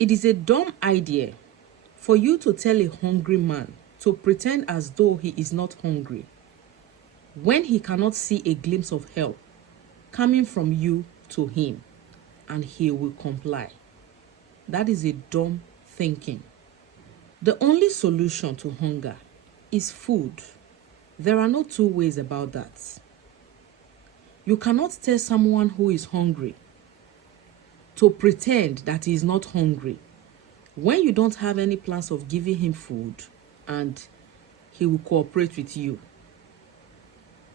It is a dumb idea for you to tell a hungry man to pretend as though he is not hungry when he cannot see a glimpse of help coming from you to him, and he will comply. That is a dumb thinking. The only solution to hunger is food. There are no two ways about that. You cannot tell someone who is hungry to pretend that he is not hungry when you don't have any plans of giving him food and he will cooperate with you.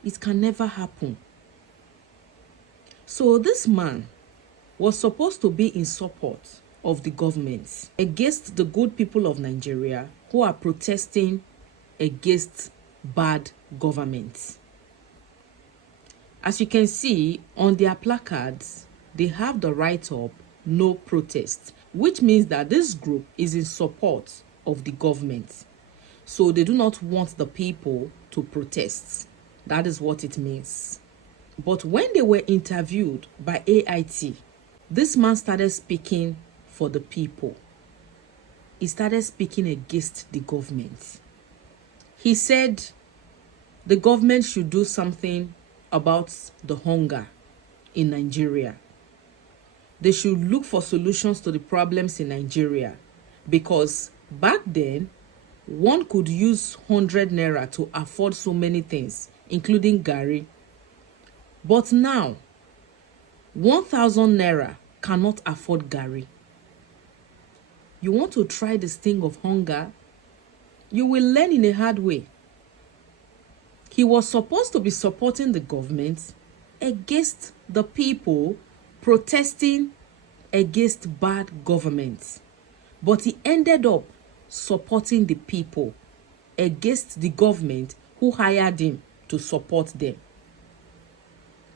It can never happen. So this man was supposed to be in support of the government against the good people of Nigeria who are protesting against bad government. As you can see on their placards, they have the write-up "No Protest," which means that this group is in support of the government. So they do not want the people to protest. That is what it means. But when they were interviewed by AIT, this man started speaking for the people. He started speaking against the government. He said the government should do something about the hunger in Nigeria. They should look for solutions to the problems in Nigeria, because back then, one could use 100 naira to afford so many things, including garri. But now, 1,000 naira cannot afford garri. You want to try the sting of hunger? You will learn in a hard way. He was supposed to be supporting the government against the people protesting against bad government. But he ended up supporting the people against the government who hired him to support them.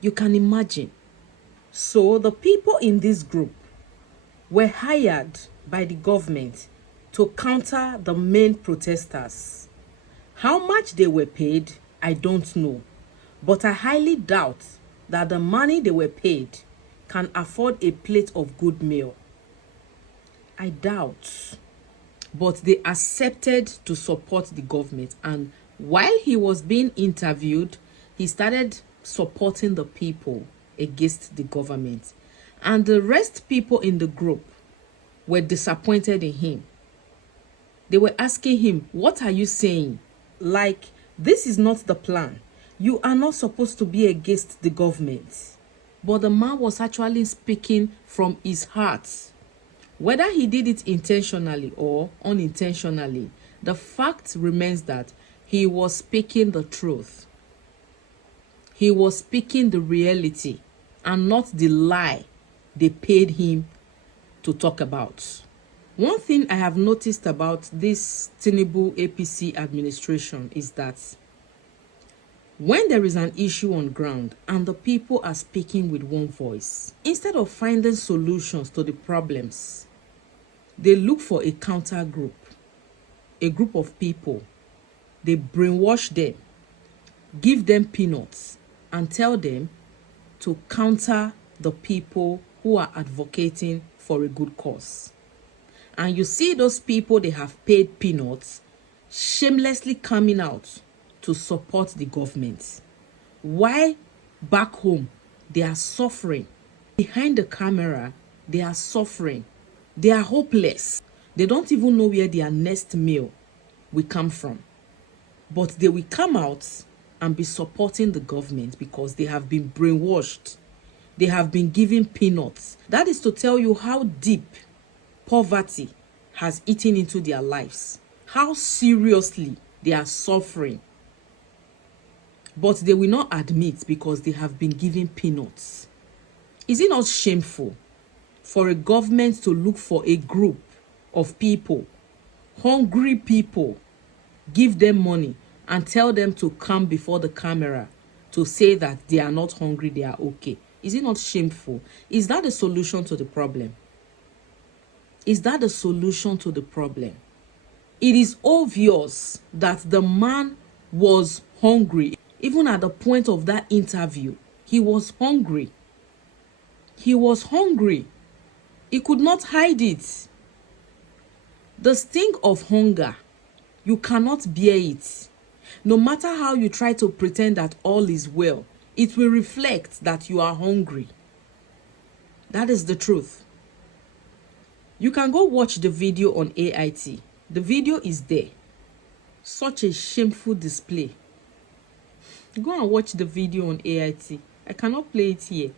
You can imagine. So the people in this group were hired by the government to counter the main protesters. How much they were paid, I don't know. But I highly doubt that the money they were paid can afford a plate of good meal. I doubt. But they accepted to support the government. And while he was being interviewed, he started supporting the people against the government. And the rest people in the group were disappointed in him. They were asking him, what are you saying? Like, this is not the plan. You are not supposed to be against the government. But the man was actually speaking from his heart. Whether he did it intentionally or unintentionally, the fact remains that he was speaking the truth. He was speaking the reality and not the lie they paid him to talk about. One thing I have noticed about this Tinubu-APC administration is that when there is an issue on ground and the people are speaking with one voice, instead of finding solutions to the problems, they look for a counter group, a group of people. They brainwash them, give them peanuts, and tell them to counter the people who are advocating for a good cause. And you see those people they have paid peanuts shamelessly coming out to support the government. While back home, they are suffering. Behind the camera, they are suffering. They are hopeless. They don't even know where their next meal will come from. But they will come out and be supporting the government because they have been brainwashed. They have been given peanuts. That is to tell you how deep poverty has eaten into their lives. How seriously they are suffering. But they will not admit because they have been given peanuts. Is it not shameful for a government to look for a group of people, hungry people, give them money and tell them to come before the camera to say that they are not hungry, they are okay? Is it not shameful? Is that the solution to the problem? Is that the solution to the problem? It is obvious that the man was hungry. Even at the point of that interview, he was hungry. He was hungry. He could not hide it. The sting of hunger, you cannot bear it. No matter how you try to pretend that all is well, it will reflect that you are hungry. That is the truth. You can go watch the video on AIT. The video is there. Such a shameful display. Go and watch the video on AIT. I cannot play it here.